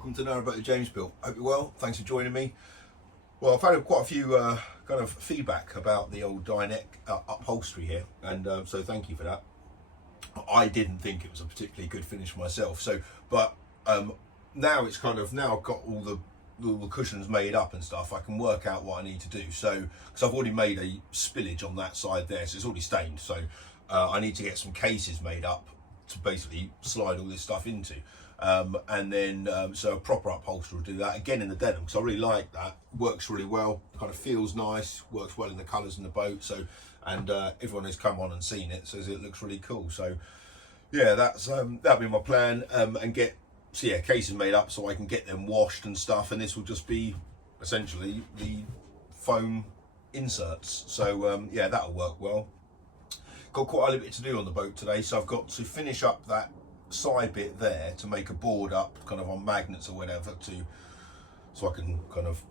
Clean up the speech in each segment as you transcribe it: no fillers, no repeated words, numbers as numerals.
welcome to Narrowboat with James Bill. Hope you're well. Thanks for joining me. Well, I've had quite a few kind of feedback about the old dinette upholstery here, and so thank you for that. I didn't think it was a particularly good finish myself, but now it's kind of, now I've got all the cushions made up and stuff, I can work out what I need to do. So, because I've already made a spillage on that side there, so it's already stained. So I need to get some cases made up to basically slide all this stuff into. And then so a proper upholstery will do that again in the denim, because I really like that. Works really well, kind of feels nice, works well in the colours in the boat. So, and everyone who's come on and seen it says it looks really cool. So yeah, that's that'll be my plan, and get cases made up so I can get them washed and stuff, and this will just be essentially the foam inserts. So yeah, that'll work well. Got quite a little bit to do on the boat today, so I've got to finish up that side bit there to make a board up kind of on magnets or whatever, so I can kind of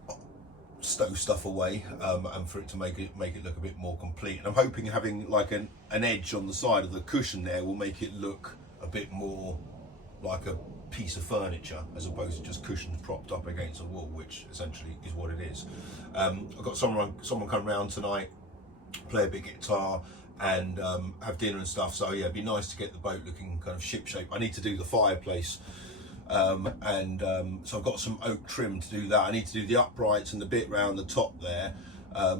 stow stuff away, and for it to make it look a bit more complete. And I'm hoping having like an edge on the side of the cushion there will make it look a bit more like a piece of furniture as opposed to just cushions propped up against a wall, which essentially is what it is. I've got someone come round tonight, play a bit guitar, and have dinner and stuff. So yeah, it'd be nice to get the boat looking kind of ship shape. I need to do the fireplace, so I've got some oak trim to do that. I need to do the uprights and the bit round the top there,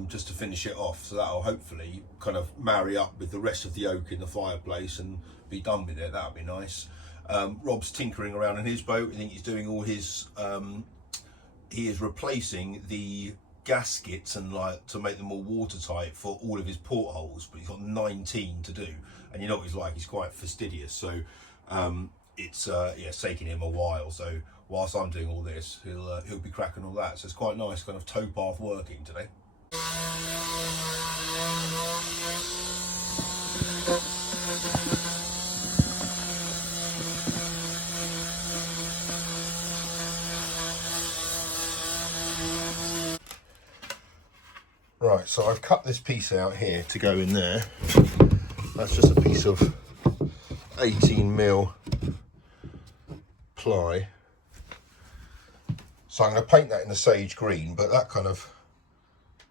just to finish it off. So that'll hopefully kind of marry up with the rest of the oak in the fireplace and be done with it. That'll be nice. Rob's tinkering around in his boat. I think he's doing all his, he is replacing the gaskets and like to make them more watertight for all of his portholes, but he's got 19 to do, and you know what he's like, he's quite fastidious. So it's taking him a while. So whilst I'm doing all this, he'll be cracking all that. So it's quite nice kind of towpath working today. Right, so I've cut this piece out here to go in there. That's just a piece of 18mm ply. So I'm going to paint that in the sage green, but that kind of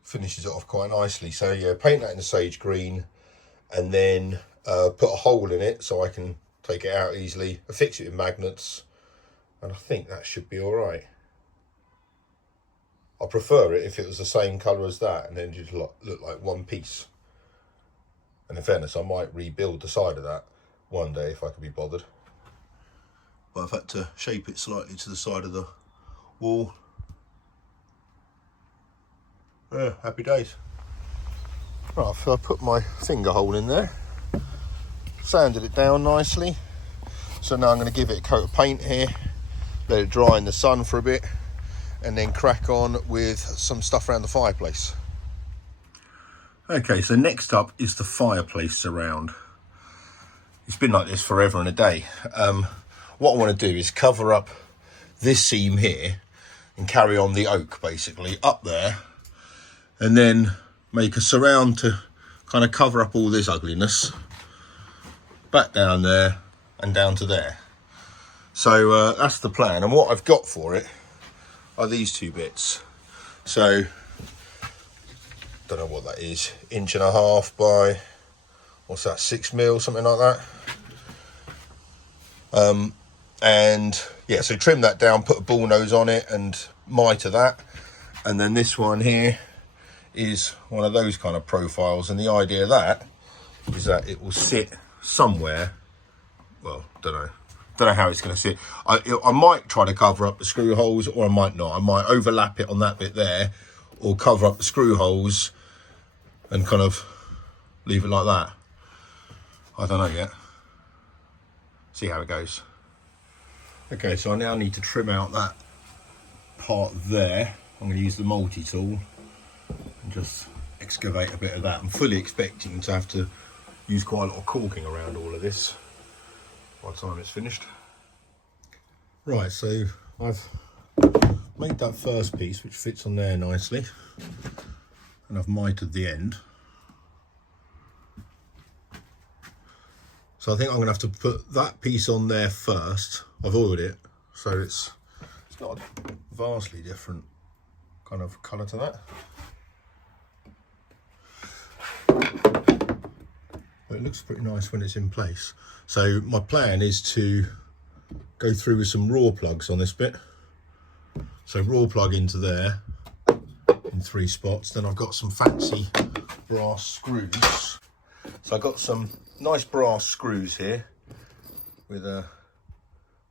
finishes it off quite nicely. So yeah, paint that in the sage green, and then put a hole in it so I can take it out easily, affix it with magnets, and I think that should be all right. I prefer it if it was the same colour as that, and then just look like one piece. And in fairness, I might rebuild the side of that one day if I could be bothered. But I've had to shape it slightly to the side of the wall. Yeah, happy days. Right, so I put my finger hole in there, sanded it down nicely. So now I'm going to give it a coat of paint here, let it dry in the sun for a bit, and then crack on with some stuff around the fireplace. Okay, so next up is the fireplace surround. It's been like this forever and a day. What I want to do is cover up this seam here and carry on the oak basically up there, and then make a surround to kind of cover up all this ugliness, back down there and down to there. So that's the plan, and what I've got for it are these two bits. So don't know what that is, 1.5 inches by, what's that, 6mm, something like that. And yeah, so trim that down, put a bull nose on it and mitre that. And then this one here is one of those kind of profiles, and the idea of that is that it will sit somewhere, well, don't know how it's going to sit. I might try to cover up the screw holes, or I might not. I might overlap it on that bit there, or cover up the screw holes and kind of leave it like that. I don't know yet. See how it goes. Okay, so I now need to trim out that part there. I'm going to use the multi-tool and just excavate a bit of that. I'm fully expecting to have to use quite a lot of caulking around all of this by the time it's finished. Right, so I've made that first piece, which fits on there nicely, and I've mitered the end. So I think I'm going to have to put that piece on there first. I've oiled it, so it's It's not a vastly different kind of colour to that. But it looks pretty nice when it's in place. So my plan is to go through with some raw plugs on this bit. So raw plug into there in 3 spots. Then I've got some fancy brass screws. So I've got some nice brass screws here with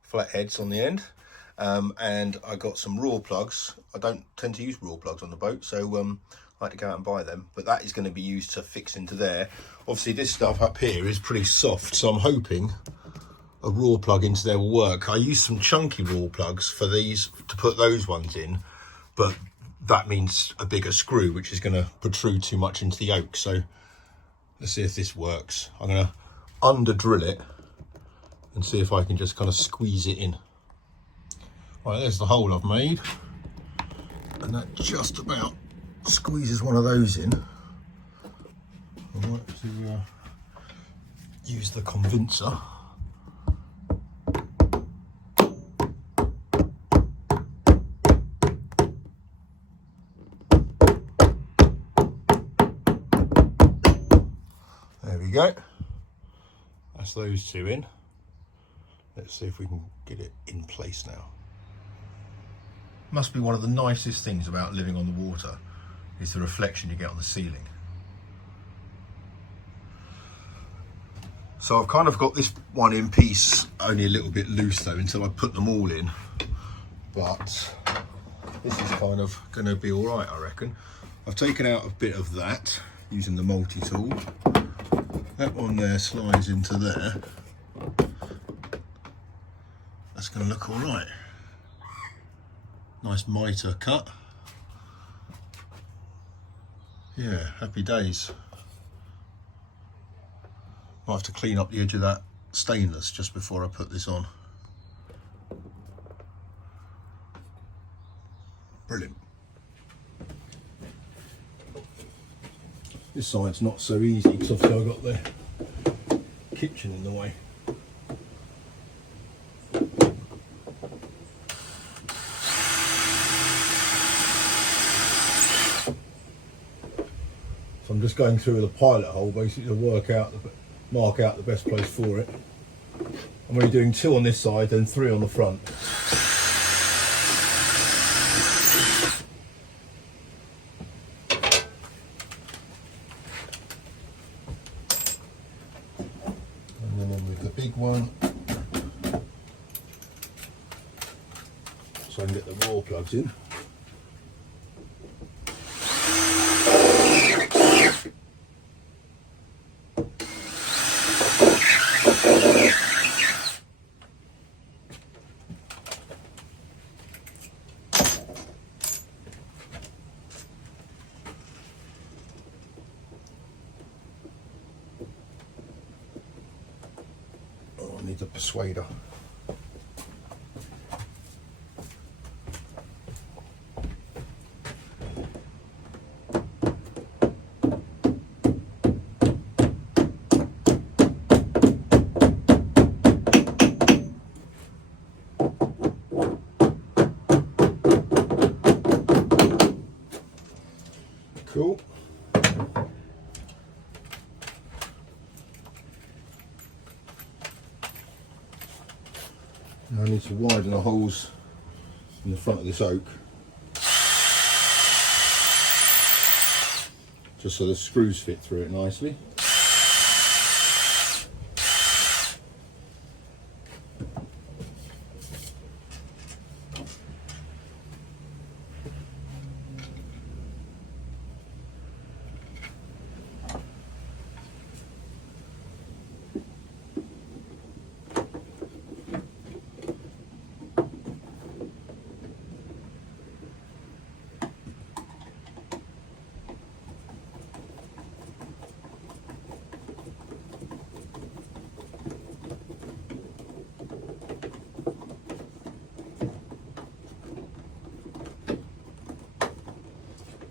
flat heads on the end. And I got some raw plugs. I don't tend to use raw plugs on the boat, so I had to go out and buy them. But that is going to be used to fix into there. Obviously this stuff up here is pretty soft, so I'm hoping a raw plug into there will work. I used some chunky raw plugs for these to put those ones in, but that means a bigger screw, which is going to protrude too much into the yoke. So let's see if this works. I'm going to under drill it and see if I can just kind of squeeze it in. Right, there's the hole I've made, and that just about squeezes one of those in. I might have to use the convincer. There we go. That's those 2 in. Let's see if we can get it in place now. Must be one of the nicest things about living on the water is the reflection you get on the ceiling. So I've kind of got this one in piece, only a little bit loose though until I put them all in. But this is kind of going to be all right, I reckon. I've taken out a bit of that using the multi-tool. That one there slides into there. That's going to look all right. Nice mitre cut. Yeah, happy days. Might have to clean up the edge of that stainless just before I put this on. Brilliant. This side's not so easy because obviously I've got the kitchen in the way. So I'm just going through with a pilot hole basically to mark out the best place for it. I'm only doing 2 on this side, then 3 on the front. And then with the big one, so I can get the raw plugs in. I need the persuader. Cool. Now I need to widen the holes in the front of this oak, just so the screws fit through it nicely.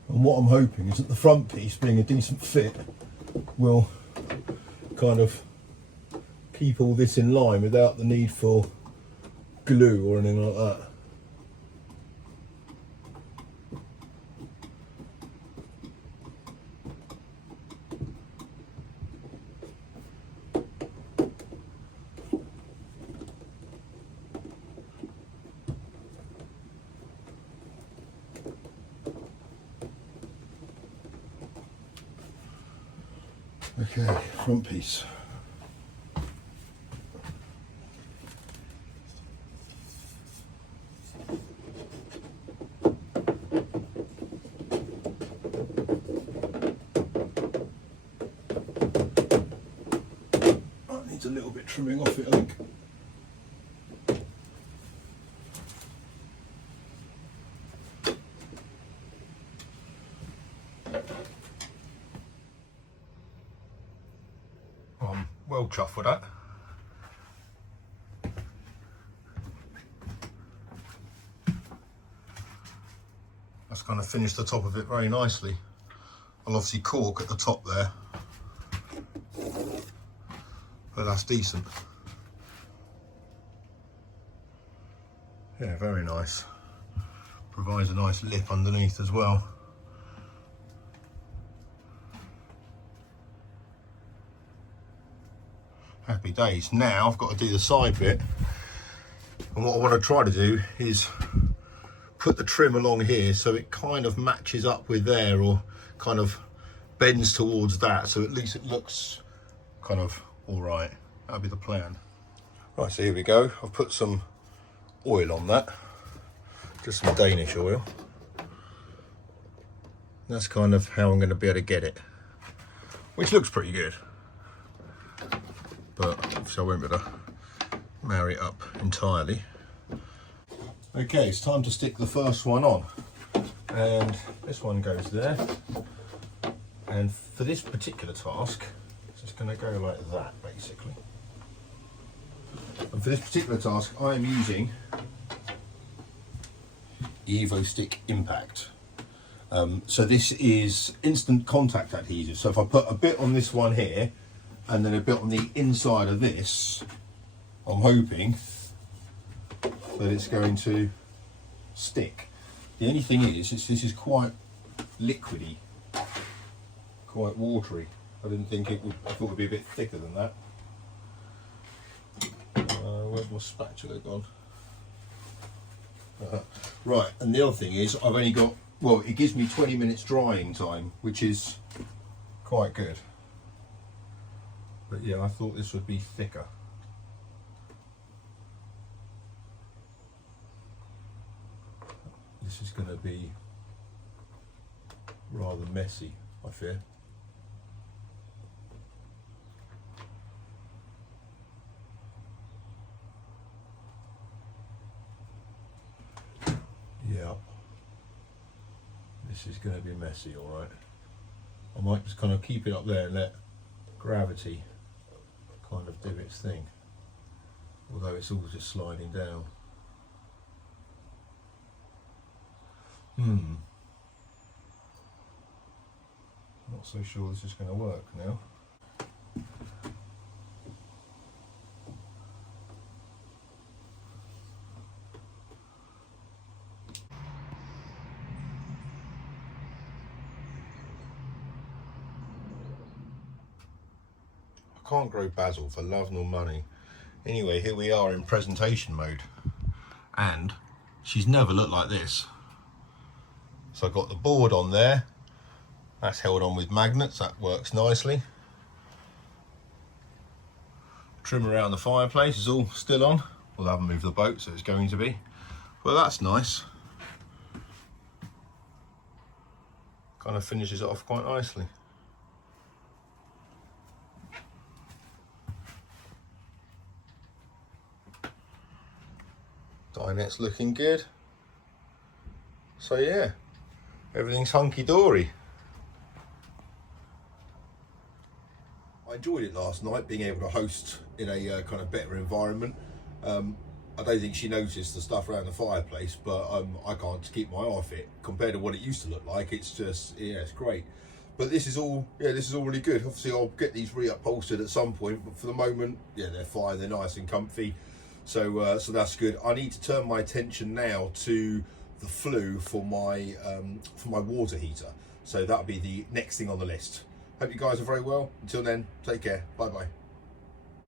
And what I'm hoping is that the front piece, being a decent fit, will kind of keep all this in line without the need for glue or anything like that. Okay, front piece. That needs a little bit trimming off it, I think. I'm well chuffed with that. That's going to finish the top of it very nicely. I'll obviously cork at the top there, but that's decent. Yeah, very nice. Provides a nice lip underneath as well. Happy days. Now I've got to do the side bit, and what I want to try to do is put the trim along here so it kind of matches up with there, or kind of bends towards that, so at least it looks kind of all right. That'll be the plan. Right, so here we go. I've put some oil on that, just some Danish oil. That's kind of how I'm going to be able to get it, which looks pretty good, but obviously I won't be able to marry it up entirely. Okay, it's time to stick the first one on, and this one goes there, and for this particular task it's just going to go like that basically. And for this particular task I am using Evo Stick Impact. So this is instant contact adhesive, so if I put a bit on this one here and then a bit on the inside of this, I'm hoping that it's going to stick. The only thing is, this is quite liquidy, quite watery. I didn't think it would, I thought it would be a bit thicker than that. Where's my spatula gone? Right, and the other thing is, I've only got, well, it gives me 20 minutes drying time, which is quite good. But yeah, I thought this would be thicker. This is going to be rather messy, I fear. Yeah, this is going to be messy, all right. I might just kind of keep it up there and let gravity kind of do its thing, although it's all just sliding down. Not so sure this is going to work now. I can't grow basil for love nor money. Anyway, here we are in presentation mode, and she's never looked like this. So I've got the board on there, that's held on with magnets, that works nicely. Trim around the fireplace is all still on. Well, I haven't moved the boat, so it's going to be. Well, that's nice. Kind of finishes it off quite nicely. Dinette's looking good. So yeah, everything's hunky-dory. I enjoyed it last night, being able to host in a kind of better environment. I don't think she noticed the stuff around the fireplace, but I can't keep my eye off it. Compared to what it used to look like, it's just, yeah, it's great. But this is all, yeah, this is all really good. Obviously I'll get these re-upholstered at some point, but for the moment, yeah, they're fine, they're nice and comfy. So so that's good. I need to turn my attention now to the flue for my water heater. So that'll be the next thing on the list. Hope you guys are very well. Until then, take care. Bye bye.